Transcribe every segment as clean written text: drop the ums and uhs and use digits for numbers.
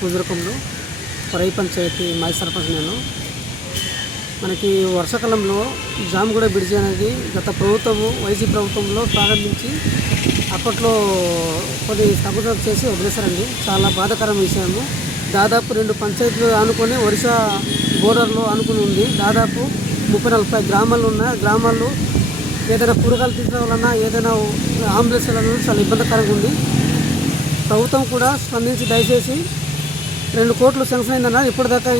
పూజరకంలో పరై పంచాయతీ మాజీ సర్పంచ్ నేను. మనకి వర్షాకాలంలో జామగూడ బ్రిడ్జి అనేది గత ప్రభుత్వము వైసీపీ ప్రభుత్వంలో ప్రారంభించి అప్పట్లో కొన్ని స్థాపన చేసి వదిలేశారండి. చాలా బాధాకరం విషయము. దాదాపు 2 పంచాయతీలు ఆనుకొని ఒరిస్సా బోర్డర్లో ఆనుకుని ఉంది. దాదాపు 30-40 గ్రామాలు ఉన్నాయి. గ్రామాల్లో ఏదైనా కూరగాయలు తీసుకురావాలన్నా ఏదైనా అంబులెన్స్ వెళ్ళాలన్నా చాలా ఇబ్బందికరంగా ఉంది. ప్రభుత్వం కూడా స్పందించి దయచేసి 2 కోట్లు శాంక్షన్ అయిందన్నారు. ఇప్పటిదాకా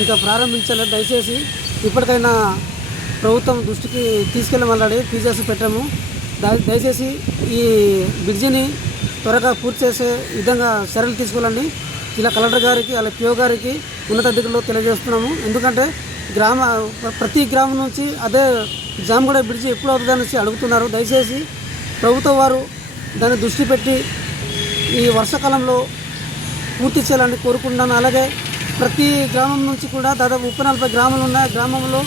ఇంకా ప్రారంభించలేదు. దయచేసి ఇప్పటికైనా ప్రభుత్వం దృష్టికి తీసుకెళ్ళమన్నాడు. పీజీఎస్ పెట్టాము. దయచేసి ఈ బ్రిడ్జిని త్వరగా పూర్తి చేసే విధంగా చర్యలు తీసుకోవాలని జిల్లా కలెక్టర్ గారికి అలాగే పిఓ గారికి ఉన్నత అధికారులు తెలియజేస్తున్నాము. ఎందుకంటే ప్రతి గ్రామం నుంచి అదే జామగూడ బ్రిడ్జి ఎప్పుడు అవుతుందనేసి అడుగుతున్నారు. దయచేసి ప్రభుత్వం వారు దాన్ని దృష్టి పెట్టి ఈ వర్షాకాలంలో పూర్తి చేయాలని కోరుకుంటున్నాను. అలాగే ప్రతి గ్రామం నుంచి కూడా దాదాపు 30-40 గ్రామాలు ఉన్నాయి. గ్రామంలో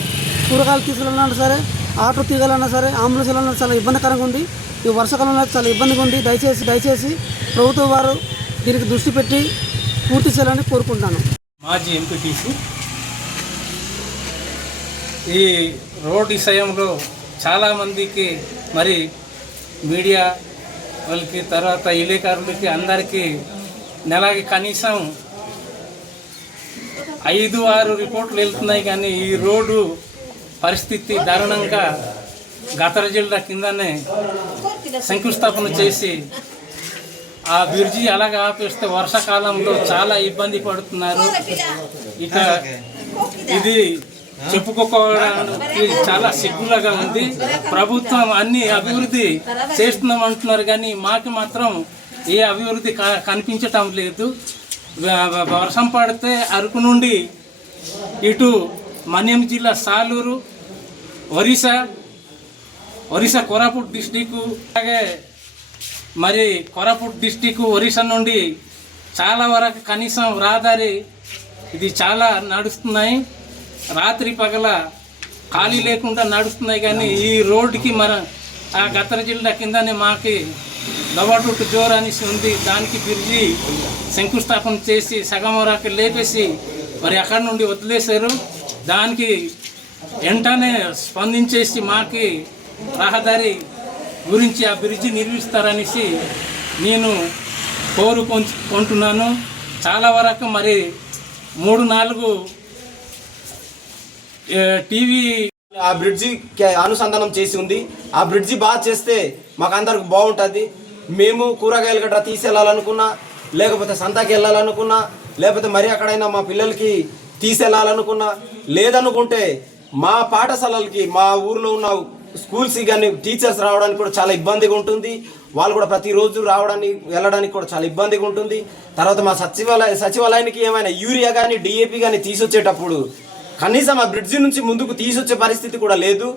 కూరగాయలు తీసుకెళ్ళాలన్నా సరే, ఆటో తీయాలన్నా సరే, అంబులెన్స్ వెళ్ళాలన్నా చాలా ఇబ్బందికరంగా ఉంది. ఈ వర్షాకాలంలో చాలా ఇబ్బందిగా ఉంది. దయచేసి ప్రభుత్వం వారు దీనికి దృష్టి పెట్టి పూర్తి చేయాలని కోరుకుంటాను. మాజీ ఎంపీటీసీ ఈ రోడ్ విషయంలో చాలామందికి మరి మీడియా వాళ్ళకి తర్వాత విలేకరులకి అందరికీ నెలకి కనీసం 5-6 రిపోర్ట్లు వెళ్తున్నాయి. కానీ ఈ రోడ్డు పరిస్థితి దారుణంగా గతర జిల్లా కిందనే శంకుస్థాపన చేసి ఆ బ్రిడ్జి అలాగే ఆపేస్తే వర్షాకాలంలో చాలా ఇబ్బంది పడుతున్నారు. ఇక ఇది చెప్పుకోవడానికి చాలా సిగ్గులాగా ఉంది. ప్రభుత్వం అన్ని అభివృద్ధి చేస్తున్నామంటున్నారు కానీ మాకు మాత్రం ఏ అభివృద్ధి కనిపించటం లేదు. వర్షం పడితే అరకు నుండి ఇటు మన్యం జిల్లా సాలూరు, ఒరిస్సా కోరాపుట్ డిస్టిక్, అలాగే మరి కోరాపుట్ డిస్టిక్ ఒరిస్సా నుండి చాలా వరకు కనీసం రహదారి ఇది చాలా నడుస్తున్నాయి. రాత్రి పగల ఖాళీ లేకుండా నడుస్తున్నాయి. కానీ ఈ రోడ్డుకి మన ఆ గతర జిల్లా కిందనే మాకి దవాటూట్ జోర్ అనేసి ఉంది. దానికి బ్రిడ్జి శంకుస్థాపన చేసి సగం వరకు లేపేసి మరి అక్కడి నుండి వదిలేశారు. దానికి వెంటనే స్పందించేసి మాకి రహదారి గురించి ఆ బ్రిడ్జి నిర్మిస్తారనేసి నేను కోరుకుంటున్నాను. చాలా వరకు మరి 3-4 టీవీ ఆ బ్రిడ్జి అనుసంధానం చేసి ఉంది. ఆ బ్రిడ్జి బాగా చేస్తే మాకు అందరికి బాగుంటుంది. మేము కూరగాయలు గట్రా తీసుకెళ్ళాలనుకున్నా, లేకపోతే సంతకి వెళ్ళాలనుకున్నా, లేకపోతే మరి అక్కడైనా మా పిల్లలకి తీసుకెళ్ళాలనుకున్నా, లేదనుకుంటే మా పాఠశాలలకి మా ఊర్లో ఉన్న స్కూల్స్కి కానీ టీచర్స్ రావడానికి కూడా చాలా ఇబ్బందిగా ఉంటుంది. వాళ్ళు కూడా ప్రతిరోజు వెళ్ళడానికి కూడా చాలా ఇబ్బందిగా ఉంటుంది. తర్వాత మా సచివాలయానికి ఏమైనా యూరియా కానీ డిఏపి కానీ తీసుకొచ్చేటప్పుడు కనీసం ఆ బ్రిడ్జి నుంచి ముందుకు తీసుకొచ్చే పరిస్థితి కూడా లేదు.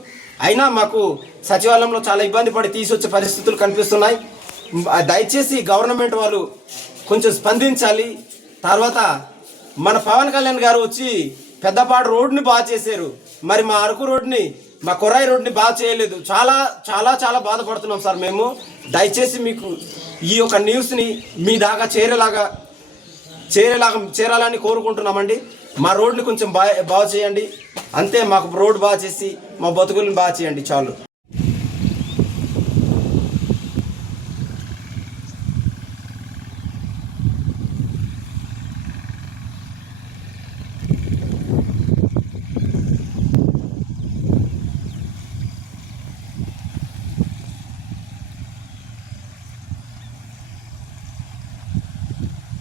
అయినా మాకు సచివాలయంలో చాలా ఇబ్బంది పడి తీసుకొచ్చే పరిస్థితులు కనిపిస్తున్నాయి. దయచేసి గవర్నమెంట్ వాళ్ళు కొంచెం స్పందించాలి. తర్వాత మన పవన్ కళ్యాణ్ గారు వచ్చి పెద్దపాడు రోడ్ని బాగా చేశారు. మరి మా అరకు రోడ్ని, మా కొరాయి రోడ్ని బాగా చేయలేదు. చాలా చాలా చాలా బాధపడుతున్నాం సార్ మేము. దయచేసి మీకు ఈ యొక్క న్యూస్ని మీ దాకా చేరాలని కోరుకుంటున్నామండి. మా రోడ్ని కొంచెం బాగా చేయండి. అంతే, మాకు రోడ్ బాగా చేసి మా బతుకుల్ని బాగా చేయండి చాలు.